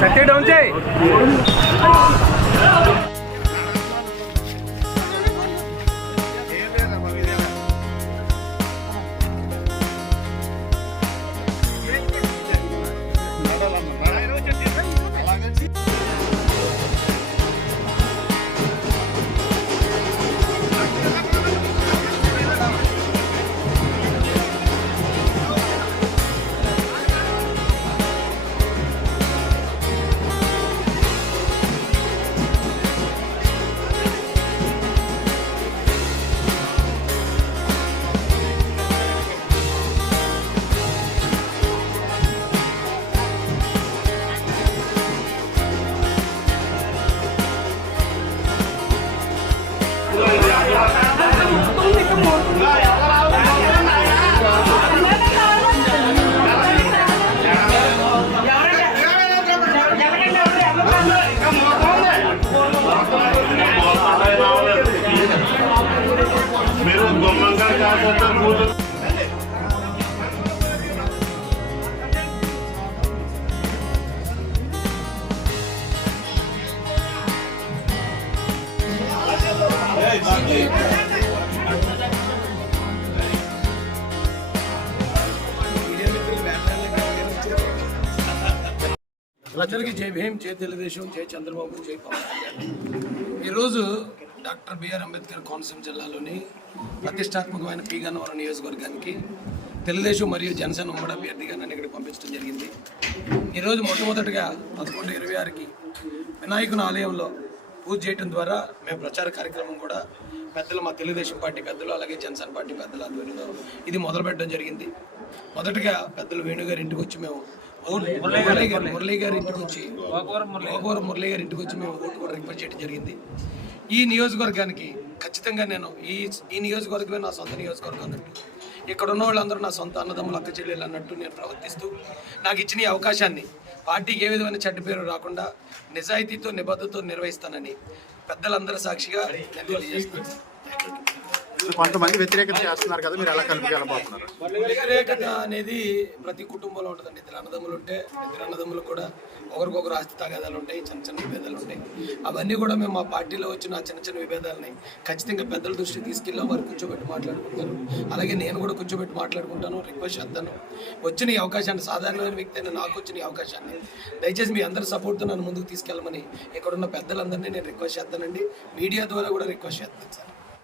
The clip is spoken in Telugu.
సత్య డౌన్ చేయి. ప్రజలకి జై భీమ్, జై తెలుగుదేశం, జై చంద్రబాబు, జై పవన్ కళ్యాణ్. ఈరోజు డాక్టర్ బిఆర్ అంబేద్కర్ కోనసీమ జిల్లాలోని ప్రతిష్టాత్మకమైన పి గన్నవరం నియోజకవర్గానికి తెలుగుదేశం మరియు జనసేన ఉమ్మడి అభ్యర్థిగా నన్ను ఇక్కడికి పంపించడం జరిగింది. ఈరోజు మొట్టమొదటిగా 11:26కి వినాయకుని ఆలయంలో పూజ చేయడం ద్వారా మేము ప్రచార కార్యక్రమం కూడా పెద్దలు, మా తెలుగుదేశం పార్టీ పెద్దలు, అలాగే జనసేన పార్టీ పెద్దల ఆధ్వర్యంలో ఇది మొదలుపెట్టడం జరిగింది. మొదటగా పెద్దలు వేణుగారి ఇంటికి వచ్చి మేము మురళీ గారి ఇంటికి వచ్చి మురళీ గారి ఇంటికి వచ్చి మేము ఓటు కూడా రిక్వెస్ట్ చేయడం జరిగింది. ఈ నియోజకవర్గానికి ఖచ్చితంగా నేను ఈ నియోజకవర్గమే నా సొంత నియోజకవర్గం అన్నట్టు, ఇక్కడ ఉన్న వాళ్ళందరూ నా సొంత అన్నదమ్ములు, అక్క చెల్లెలు అన్నట్టు నేను ప్రవర్తిస్తూ నాకు ఇచ్చిన ఈ అవకాశాన్ని పార్టీకి ఏ విధమైన చెడ్డ పేరు రాకుండా నిజాయితీతో నిబద్ధతతో నిర్వహిస్తానని పెద్దలందరూ సాక్షిగా నేను తెలియజేస్తున్నాను. కొంతమంది వ్యతిరేకత చేస్తున్నారు కదా, మీరు ఎలా కలుపుకోలేకపోతున్నారు? వ్యతిరేకత అనేది ప్రతి కుటుంబంలో ఉంటుందండి. ఇద్దరు అన్నదమ్ములు ఉంటే ఇద్దరు అన్నదమ్ములు కూడా ఒకరికొకరు ఆస్తి తగాదాలు ఉంటాయి, చిన్న చిన్న విభేదాలు ఉంటాయి. అవన్నీ కూడా మేము మా పార్టీలో వచ్చిన చిన్న చిన్న విభేదాలని ఖచ్చితంగా పెద్దల దృష్టికి తీసుకెళ్ళి వారు కూర్చోబెట్టి మాట్లాడుకుంటారు. అలాగే నేను కూడా కూర్చోబెట్టి మాట్లాడుకుంటాను, రిక్వెస్ట్ చేస్తాను. వచ్చిన ఈ అవకాశాన్ని, సాధారణమైన వ్యక్తి అయినా నాకు వచ్చిన ఈ అవకాశాన్ని దయచేసి మీ అందరి సపోర్ట్తో నన్ను ముందుకు తీసుకెళ్ళమని ఇక్కడున్న పెద్దలందరినీ నేను రిక్వెస్ట్ చేస్తానండి. మీడియా ద్వారా కూడా రిక్వెస్ట్ చేస్తాను సార్.